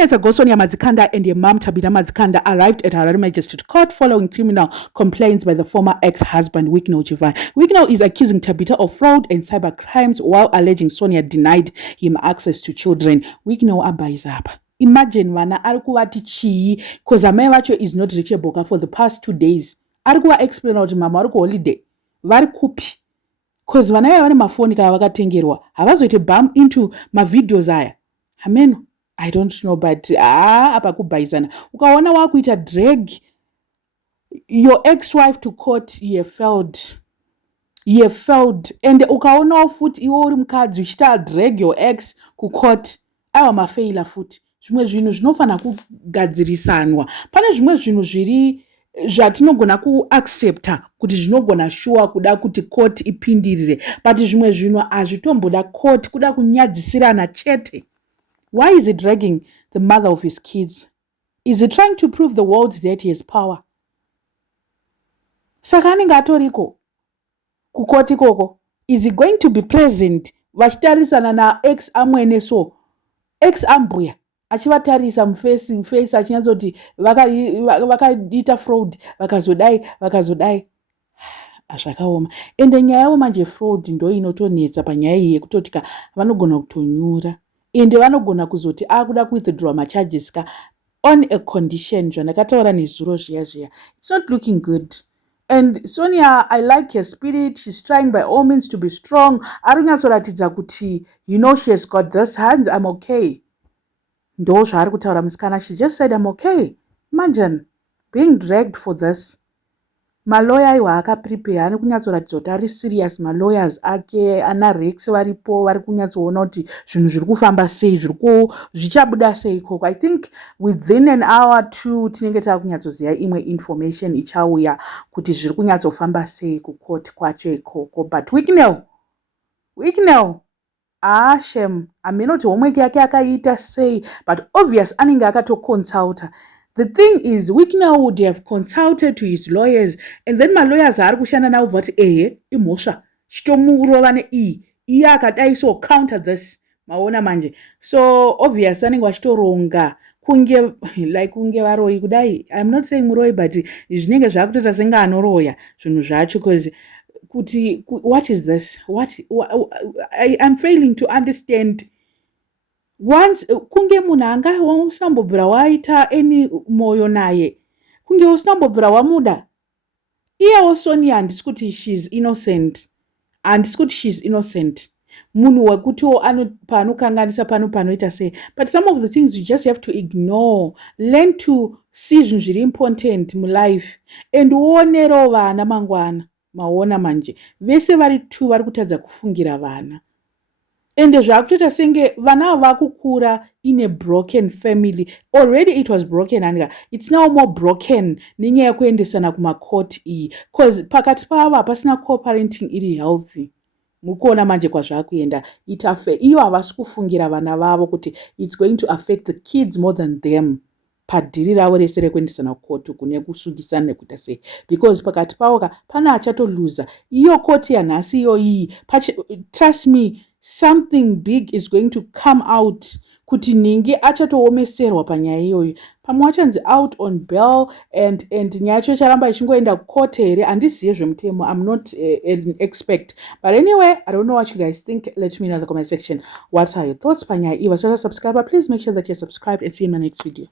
minutes ago, Sonia Mazikanda and her mom, Tabitha Mazikanda, arrived at Harare Magistrate Court following criminal complaints by the former ex-husband, Wigno Chivai. Wigno is accusing Tabitha of fraud and cyber crimes while alleging Sonia denied him access to children. Wigno abaizapa. Imagine vana arikuvati chii because amai vacho is not reachable for the past 2 days. Arikuva explain kuti mama ari holiday. Vari kupi? Because vana vane mafoni kava vakatengerwa havazoite bump into mavideos aya. Amen. I don't know, but apa kubaizana. Ukaona wakuita drag your ex-wife to court, ye failed. And ukaona futi iwe uri mukadzi uchita drag your ex ku court, awa mafaila futi. Zvimwe zvinhu zvinofana kugadzirisanwa. Pane zvimwe zvinhu zviri zvatinogona kuaccepta kuti zvinogona shuwa kuda kuti court ipindirire, but zvimwe zvinhu hazvitomboda court kuda kunyadzisirana chete. Why is he dragging the mother of his kids? Is he trying to prove the world that he has power? Saka anenge atoriko kukoti koko. Is he going to be present vachitarisana na ex amwene so ex ambuya achivatarisa mface achinyatsoti vakaita fraud vakazodai zvakaoma. Ende nyaya yavo manje fraud ndo inotonetsa panyaya iyi yekutoti vanogona kutonyura ende vanogona kuzoti akuda kuwithdraw macharges on a condition zvandakataura nezuro zviya. It's not looking good. And Sonia, I like her spirit. She's trying by all means to be strong. Aringatsoratidza kuti, she has got this hands, I'm okay. Ndo zvaari kutaura musikana. She just said, I'm okay. Imagine being dragged for this. Malawyer iwa akaprepare ani kunyatsoratidza kuti ari serious. Malawyers ake ana rex varipo vari kunyatsoona kuti zvinhu zviri kufamba sei, zvichabuda sei ikoko. I think within an hour or two tinenge takunyatsoziva imwe information ichauya kuti zviri kunyatsofamba sei kucourt kwacho ikoko. But Wigno shame. Ameno kuti homework yake akaita sei, but obvious anenge akatoconsulta. The thing is, Wigno would have consulted to his lawyers, and then my lawyers are kushana now what imosha chitomurova ne akadai so counter this maona manje. So obvious anenge vachitoronga kunge varoi kudai. I'm not saying muroi, but zvinenge zvakutoita senge anoroya zvinhu zvacho, because kuti what is this? I'm failing to understand. Once kunge munhu anga usambobvira waita eni moyo naye kunge usambobvira wamuda iyewo Sonia handisi kuti she's innocent, munhu wekutiwo panokanganisa panoita sei, but some of the things you just have to ignore. Learn to see zvinhu zviri important mulife and uonerewo vana mangwana. Maona manje vese vari tu vari kutadza kufungira vana. Ende zvakutoita senge vana vakukura in a broken family. Already it was broken and it's now more broken nenyaya yekuendesana kumakoti iyi, because pakati pavo hapasina co-parenting iri healthy. Mukuona manje kwazvakuenda itafe iyo havasi kufungira vana vavo kuti it's going to affect the kids more than them. Padhiri ravo rese rekuendesana kukoti kune kusudisana nekuita sei, because pakati pavo pana achatoluza iyo koti yanhasi iyo iyi. Trust me, something big is going to come out kuti ningi achatoomeserwa panyaya iyoyo. Pamwe wachanzi out on bail and nyaya yacho charamba ichingoenda kucourt here. Handizive zvemutemo, I'm not an expert, but anyway, I don't know what you guys think. Let me know in the comment section. What are your thoughts panyaya iyi? Vasati subscriber, please make sure that you're subscribed and see you in my next video.